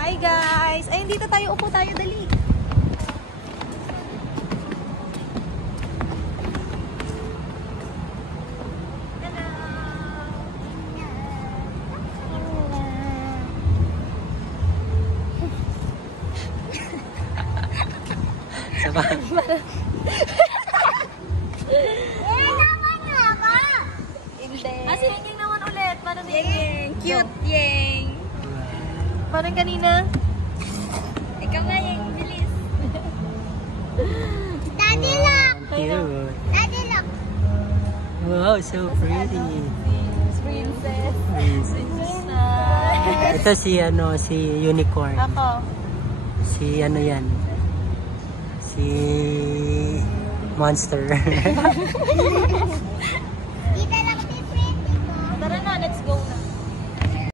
Hi guys! Ay, dito tayo. Upo tayo. Dali. Sabah. Kasi yeng naman ulit. Parang yeng. Cute yeng. Parang kanina. Ikaw nga yeng. Bilis. Daddy look. Cute. Daddy look. Wow, so pretty. Princess. Ito si si unicorn. Ako. Si ano yan? Si monster.